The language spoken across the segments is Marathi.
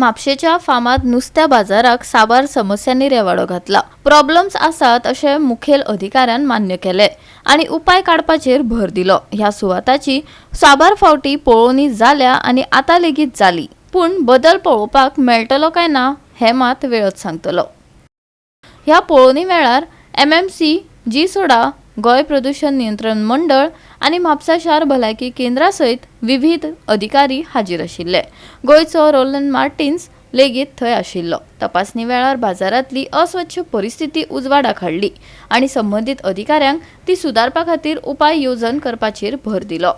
म्हापशेच्या फामाद नुस्त्या बाजाराक साबार समस्यांनी रेवाडो घातला। प्रॉब्लेम्स आसात अशें मुखेल अधिकाऱ्यान मान्य केले आणि उपाय काडपाचेर भर दिलो। ह्या सुवाताची साबार फावटी पळोवणी जाल्या आणि आता लेगीत जाली, पूण बदल पळोवपाक मेळटलो काय ना हे मात वेळच सांगतलो। ह्या पळोवणी वेळार MMC, जी सोडा, गोय प्रदूषण नियंत्रण मंडळ आणि म्हापसा शार भलायकी केंद्रा सयत विविध अधिकारी हाजीर आशिल्ले। गोयचो रोलंड मार्टिन्स लेगीत थंय आशिल्लो। तपासणी वेळार बाजारांतली अस्वच्छ परिस्थिती उजवाडाक हाडली आणि संबंधित अधिकाऱ्यांक ती सुदारपा खातीर उपाय येवजण करपाचेर भर दिलो।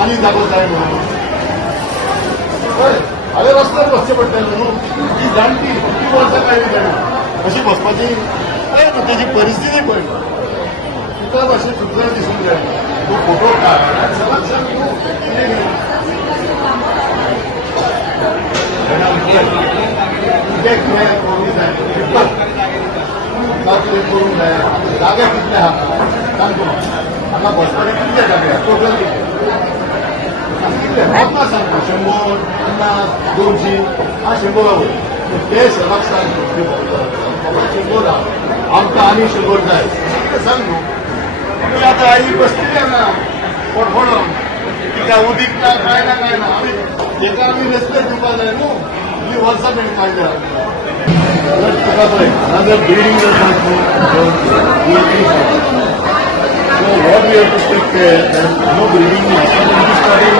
आणि जागो जाय म्हणून हांवें रस्त्यार बसचें पडटलें न्हू। ती जाणटी कितली वर्सां काडली ताणें अशी बसपाची पळय न्हू तेजी परिस्थिती पळय तुका अशें सुद्दां दिसूंक जाय। तूं फोटो काड आनी सगळ्यांक सांग तूं कितें करूंक जाय कितें करूंक जाय जागे कितले आहा सांग तूं हांगा बसपाचें कितले जागे आहा टोटल कितले म्हाका सांग 100, 50, 200 हा 100 आवय ते सगळ्याक सांग 100 आहा आमकां आनी 100 जाय कितें सांग न्हू। आमी आतां आई बसलेली हांगा फडफडोन कित्याक उदीक ना काय ना आमी तेका आमी रेस्पेक्ट दिवपाक जाय न्हू। इतली वर्सां तेणी काडल्या तुका पळय another building So what we have to take care that no building is starting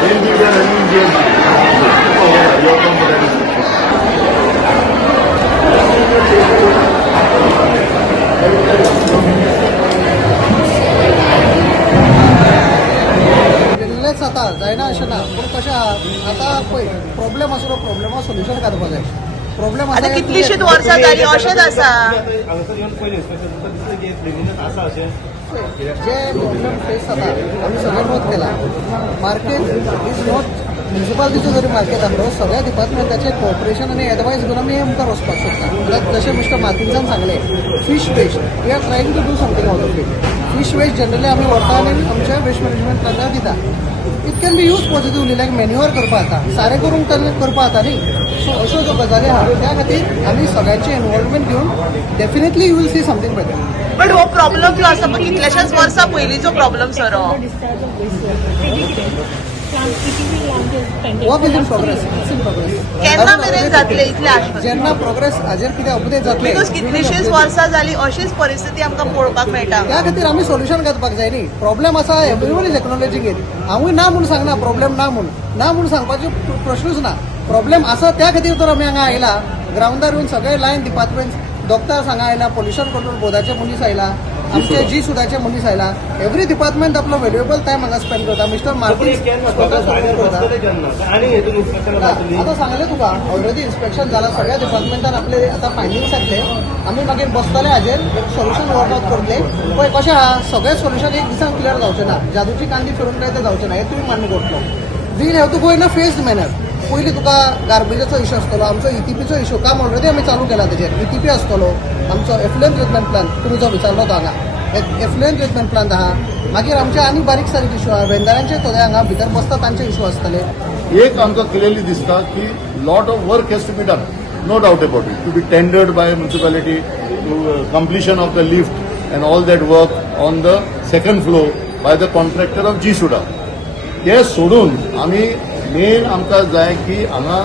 then we are running here. Your company आता जायना अशें ना, पूण कशें आहा आतां पळय प्रॉब्लेम आसलो प्रॉब्लेमा सोल्युशन काडपाक जाय। प्रॉब्लेम आतां कितलीशींच वर्सां जाली अशेंच आसा। जे प्रॉब्लेम फेस जाता आमी सगळे नोट केला। मार्केट इज नॉट म्युनिसिपालिटीचो जरी मार्केट आसलो सगळ्या डिपार्टमेंटाचे कोऑपरेशन आनी एडवायस घेवन आमी मुखार वचपाक सोदता। जशें मिस्टर मार्टिन्सान सांगलें fish waste we are trying to do something out of it. Fish waste generally आमी व्हरता आनी आमच्या वेस्ट मॅनेजमेंट प्लॅनार दिता। It can be use positively like manure करपा जाता, सारें करूंक करपा जाता न्ही। सो अश्यो ज्यो गजाली आहा त्या खातीर आमी सगळ्यांचे इन्वॉल्वमेंट घेवन definitely you will see something better. But हो प्रॉब्लेम जो आसा पळय कितल्याशाच वर्सां पयलींचो प्रॉब्लेम सर हो। Work is in progress, it's in progress. केन्ना मेरेन जातले इतले आश्वासन? जेन्ना प्रोग्रेस हाजेर कितें अपडेट जातले बिकॉज कितलीशींच वर्सां जाली अशीच परिस्थिती आमकां पळोवपाक मेळटा। त्या खातीर आमी सोल्युशन काडपाक जाय न्ही। प्रॉब्लेम आसा एवरीवन इज एक्नॉलेजिंग इट। हांवूय ना म्हूण सांगना प्रॉब्लेम ना म्हूण सांगपाचो प्रश्नूच ना। प्रॉब्लेम आसा त्या खातीर तर आमी हांगा आयला ग्राउंडार येवन सगळे लायन डिपार्टमेंट डॉक्टर्स हांगा आयला, पोल्युशन कंट्रोल बोर्डाचे मनीस आयला, आमचे जी सुदाचे मनीस आयला। एवरी डिपार्टमेंट आपलो व्हॅल्युएबल टायम हांगा स्पेंड करता। मिस्टर मार्टिन्स आतां सांगलें तुका ऑलरेडी इन्स्पेक्शन जालां सगळ्या डिपार्टमेंटान आपले आतां फायंडिंग्स जातले। आमी मागीर बसतले हाजेर एक सोल्युशन वर्क आउट करतले। पळय कशें आहा सगळें सोल्युशन एक दिसान क्लियर जावचें ना। जादूची कांदी फिरून काय ते जावचें ना हे तुमी मान्य करतलो। Will have to go in a phased manner. पयलीं तुका गार्बेजाचो इश्यू आसतलो, आमचो ETPचो इश्यू काम ऑलरेडी आमी चालू केला तेजेर। ETP आसतलो, आमचो एफ्लुएंट ट्रिटमेंट प्लान तुमी जो विचारलो तो हांगा एफ्लुएंट ट्रिटमेंट प्लान आहा। मागीर आमचे आनी बारीक सारीक इश्यू आहा, वेंदारांचे थोडे हांगा भितर बसता तांचे इश्यू आसतले। एक आमकां क्लियरली दिसता की lot of work has to be done, no doubt about it, to be tendered by municipality to completion of the lift and all that work on the second floor by the contractor of GSUDA. हे सोडून आमी मेन आमकां जाय की हांगा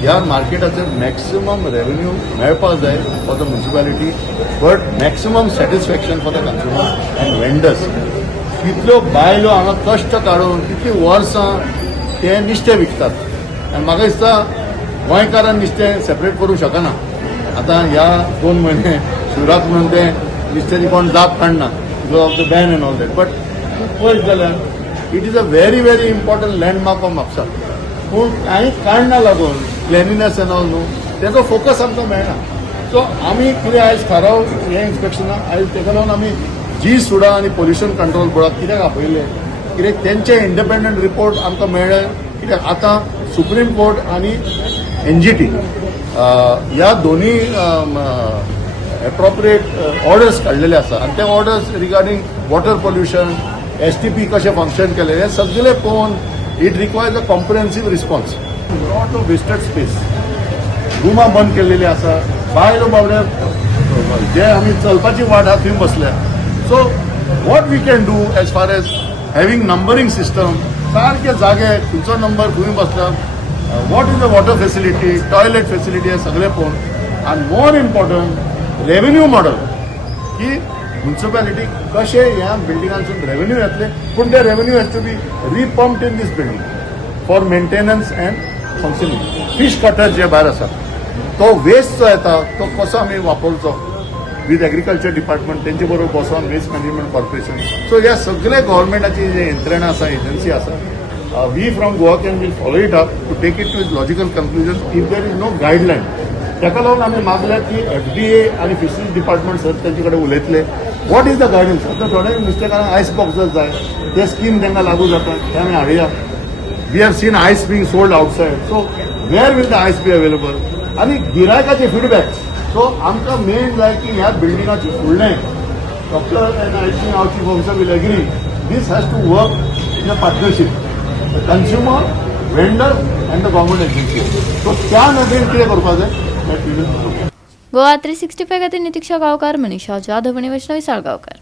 ह्या मार्केटाचेर मॅक्सिमम रेव्हेन्यू मेळपाक जाय for the municipality, but maximum satisfaction for the consumers and vendors. कितल्यो बायलो हांगा कश्ट काडून कितलीं वर्सां ते नुस्तें विकतात आनी म्हाका दिसता गोंयकारान नुस्तें सेपरेट करूंक शकना। आतां ह्या 2 म्हयने शिवराक म्हणून ते नुस्त्याची कोण जाप काडना because of the ban and all that, but पळयत जाल्यार it is a very very important landmark of Mapusa. पूण कांय काडना लागून क्लिनिनेस एंड ऑल न्हू तेजो फोकस आमकां मेळना। सो आमी कितें आयज थाराव हे इन्स्पेक्शनाक आयज तेका लागून आमी जी सुडा आनी पोल्युशन कंट्रोल बोर्डाक कित्याक आपयले कित्याक तेंचे इंडिपेंडंट रिपोर्ट आमकां मेळ्ळे कित्याक आतां सुप्रीम कोर्ट आणि NGT ह्या दोन्ही एप्रोप्रिएट ऑर्डर्स काढलेले आसा आनी ते orders regarding water pollution STP कशें फंक्शन केलें हें सगळें पळोवन it requires a comprehensive response. Lot of wasted space, रुमां बंद केलेली आसा, बायलो बाबड्या जे आमी चलपाची वाट आहा थंय बसल्या. So what we can do as far as having numbering system, सारके जागे तुमचो नंबर खंय बसला, what is the water facility, toilet facility हे सगळें पळोवन आनी मोर इम्पॉर्टंट रेव्हेन्यू मॉडल की म्युन्सिपॅलिटी कशें ह्या बिल्डिंगांसून रेव्हेन्यू येतले पूण ते revenue has to be repumped in this building for maintenance and functioning. Fish cutter जे भायर आसा तो वेस्ट जो येता तो कसो आमी वापरचो विथ एग्रीकल्चर डिपार्टमेंट तेंचे बरोबर बसोन वेस्ट मॅनेजमेंट कॉर्पोरेशन. सो ह्या सगळे गव्हर्मेंटाची जे यंत्रणा आसा एजन्सी आसा we from Goa can will follow it up to take it to its logical conclusion if there is no guideline. ताका लागून आमी मागल्या की FDA आणि फिशरीज डिपार्टमेंट सर तेंचे कडेन उलयतले वॉट इज द गायडन्स. आतां थोड्या मिस्टेकान आयस बॉक्सस जाय ते स्कीम तांकां लागू जाता ते आमी हाडुया. We have seen ice being sold outside. So where will the ice be available आणि गिरायकाचे फीडबॅक. सो आमकां मेन जाय की ह्या बिल्डिंगाची फुडलें doctor and I think our chief officer will agree this has to work in a partnership consumer vendor and the government agency. So त्या नदरेन कितें करपाक जाय that we will do. Goa 365 खातीर नितीक्षा गांवकार, मनीषा जाधव आणि वैष्णवी साळगांवकर.